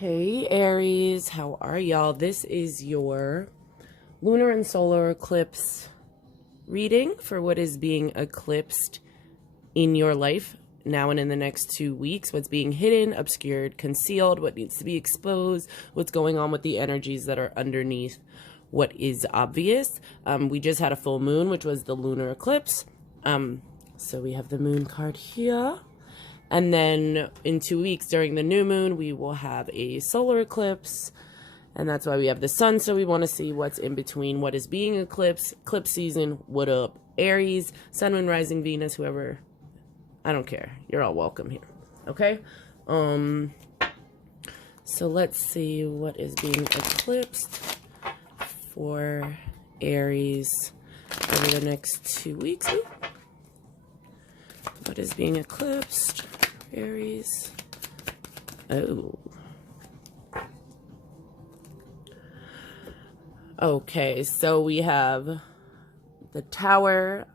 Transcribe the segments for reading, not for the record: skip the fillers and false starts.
Hey Aries, how are y'all? This is your lunar and solar eclipse reading for what is being eclipsed in your life now and in the next 2 weeks. What's being hidden, obscured, concealed, what needs to be exposed, what's going on with the energies that are underneath what is obvious. We just had a full moon, which was the lunar eclipse. So we have the moon card here. And then in 2 weeks during the new moon, we will have a solar eclipse. And that's why we have the sun. So we want to see what's in between what is being eclipsed, eclipse season. What up, Aries, sun, moon, rising, Venus, whoever. I don't care. You're all welcome here. Okay. So let's see what is being eclipsed for Aries over the next 2 weeks. Ooh. What is being eclipsed? Aries. Oh. Okay, so we have the Tower.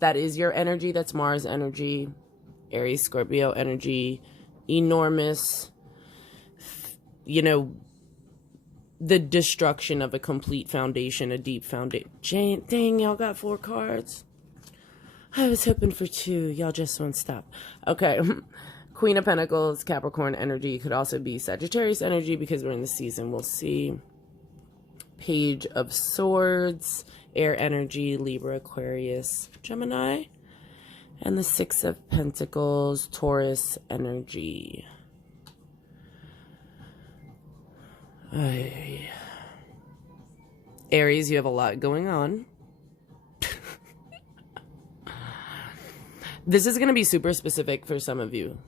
That is your energy. That's Mars energy. Aries, Scorpio energy. Enormous. You know, the destruction of a complete foundation, a deep foundation. Dang, y'all got 4 cards. I was hoping for 2. Y'all just won't stop. Okay. Queen of Pentacles, Capricorn energy. Could also be Sagittarius energy because we're in the season. We'll see. Page of Swords, air energy, Libra, Aquarius, Gemini. And the 6 of Pentacles, Taurus energy. Aries, you have a lot going on. This is going to be super specific for some of you.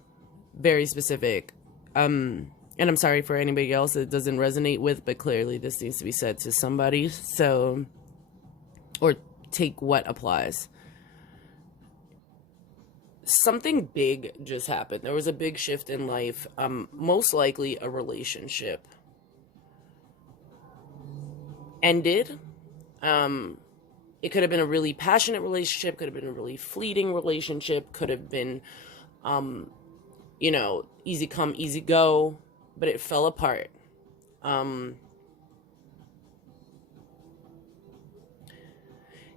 Very specific. And I'm sorry for anybody else it doesn't resonate with, but clearly this needs to be said to somebody. So, or take what applies. Something big just happened. There was a big shift in life. Most likely a relationship ended. It could have been a really passionate relationship, could have been a really fleeting relationship, could have been, you know, easy come, easy go, but it fell apart.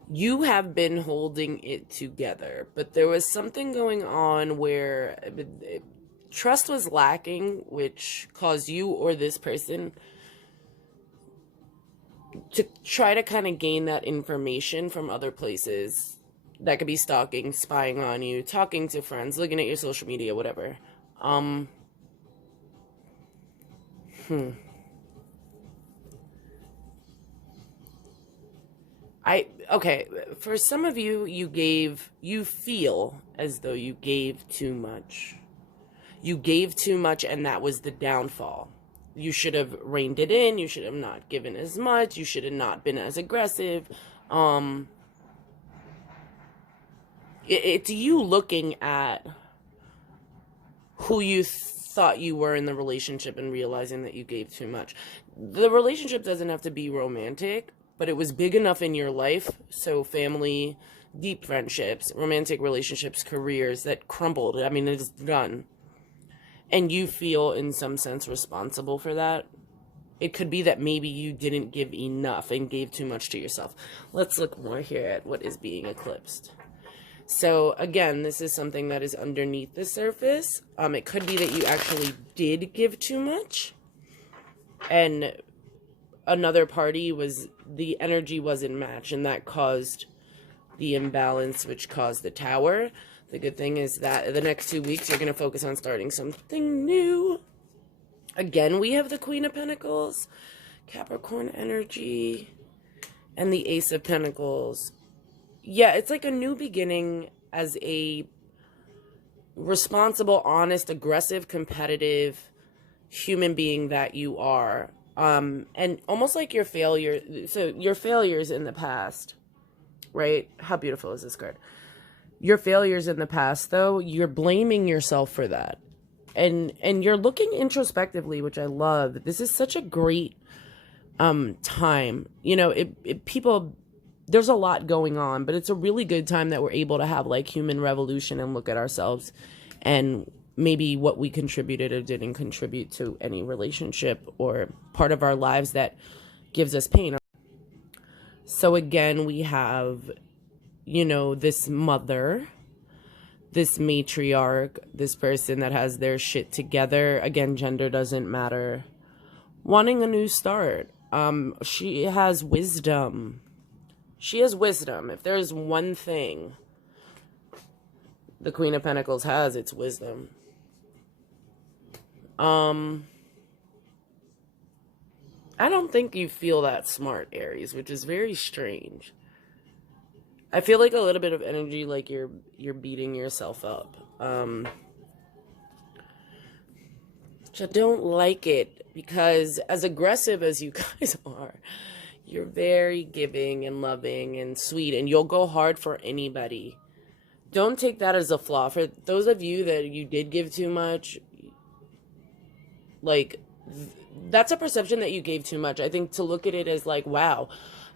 You have been holding it together, but there was something going on where trust was lacking, which caused you or this person to try to kind of gain that information from other places. That could be stalking, spying on you, talking to friends, looking at your social media, whatever. Okay, for some of you, you feel as though you gave too much. You gave too much, and that was the downfall. You should have reined it in. You should have not given as much. You should have not been as aggressive. It's you looking at who you thought you were in the relationship and realizing that you gave too much. The relationship doesn't have to be romantic, but it was big enough in your life. So family, deep friendships, romantic relationships, careers that crumbled. I mean, it's done. And you feel, in some sense, responsible for that. It could be that maybe you didn't give enough and gave too much to yourself. Let's look more here at what is being eclipsed. So, again, this is something that is underneath the surface. It could be that you actually did give too much. And another party the energy wasn't matched. And that caused the imbalance, which caused the Tower. The good thing is that the next 2 weeks, you're going to focus on starting something new. Again, we have the Queen of Pentacles, Capricorn energy, and the Ace of Pentacles. Yeah, it's like a new beginning as a responsible, honest, aggressive, competitive human being that you are. And almost like your failures in the past, right? How beautiful is this card? Your failures in the past, though, you're blaming yourself for that. And you're looking introspectively, which I love. This is such a great time. You know, people, there's a lot going on, but it's a really good time that we're able to have like human revolution and look at ourselves and maybe what we contributed or didn't contribute to any relationship or part of our lives that gives us pain. So again, we have, this mother, this matriarch, this person that has their shit together. Again, gender doesn't matter. Wanting a new start. She has wisdom. She has wisdom. If there's one thing the Queen of Pentacles has, it's wisdom. I don't think you feel that smart, Aries, which is very strange. I feel like a little bit of energy, like you're beating yourself up. Which I don't like it, because as aggressive as you guys are, you're very giving and loving and sweet, and you'll go hard for anybody. Don't take that as a flaw. For those of you that you did give too much, like, that's a perception that you gave too much. I think to look at it as like, wow,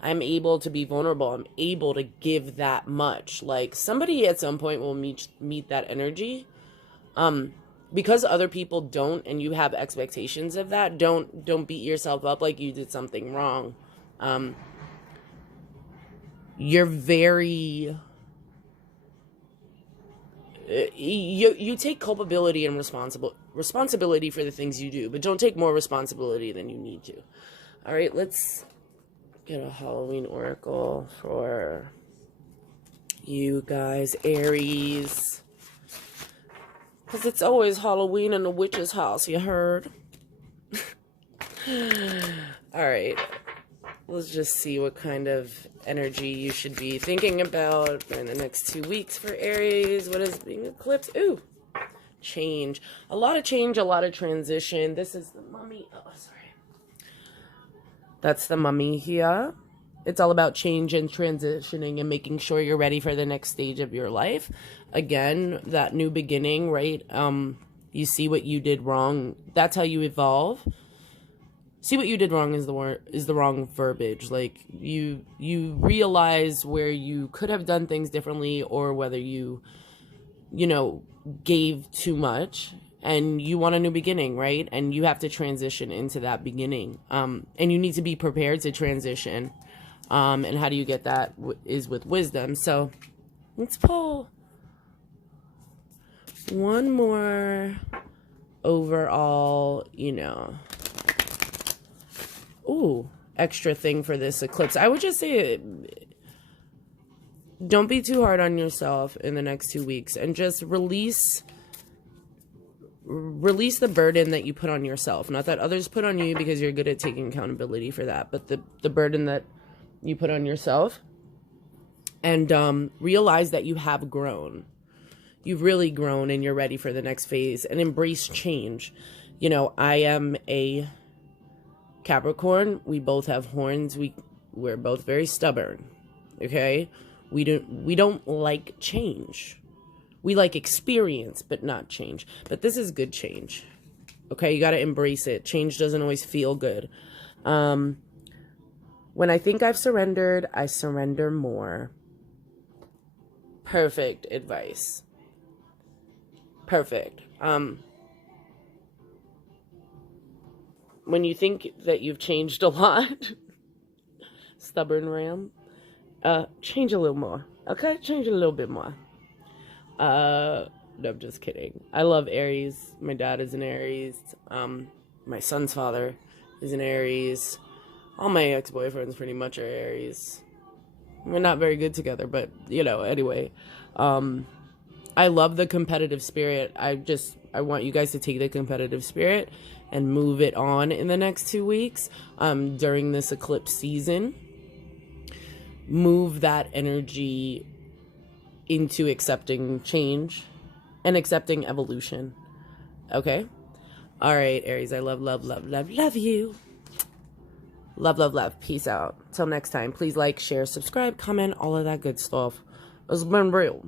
I'm able to be vulnerable. I'm able to give that much. Like, somebody at some point will meet that energy. Because other people don't, and you have expectations of that, don't beat yourself up like you did something wrong. You're very... You take culpability and responsibility for the things you do, but don't take more responsibility than you need to. All right, let's get a Halloween oracle for you guys, Aries. Because it's always Halloween in the witch's house, you heard? All right, let's just see what kind of energy you should be thinking about in the next 2 weeks for Aries. What is being eclipsed? Ooh, change. A lot of change, a lot of transition. This is the mummy. Oh, sorry. That's the mummy here. It's all about change and transitioning and making sure you're ready for the next stage of your life. Again, that new beginning, right? You see what you did wrong. That's how you evolve. See what you did wrong is the wrong verbiage. Like, you realize where you could have done things differently, or whether you gave too much, and you want a new beginning, right? And you have to transition into that beginning. And you need to be prepared to transition. And how do you get that is with wisdom. So let's pull one more overall, extra thing for this eclipse. I would just say, don't be too hard on yourself in the next 2 weeks, and just release the burden that you put on yourself. Not that others put on you, because you're good at taking accountability for that, but the burden that you put on yourself, and realize that you have grown. You've really grown, and you're ready for the next phase, and embrace change. I am a Capricorn. We both have horns. We're both very stubborn. Okay? We don't like change. We like experience, but not change. But this is good change. Okay? You got to embrace it. Change doesn't always feel good. When I think I've surrendered, I surrender more. Perfect advice. Perfect. When you think that you've changed a lot, stubborn ram, change a little more. Okay? Change a little bit more. No, I'm just kidding. I love Aries. My dad is an Aries. My son's father is an Aries. All my ex-boyfriends pretty much are Aries. We're not very good together, but, anyway. I love the competitive spirit. I want you guys to take the competitive spirit and move it on in the next 2 weeks, during this eclipse season. Move that energy into accepting change and accepting evolution. Okay? All right, Aries, I love you. Love. Peace out. Till next time, please like, share, subscribe, comment, all of that good stuff. It's been real.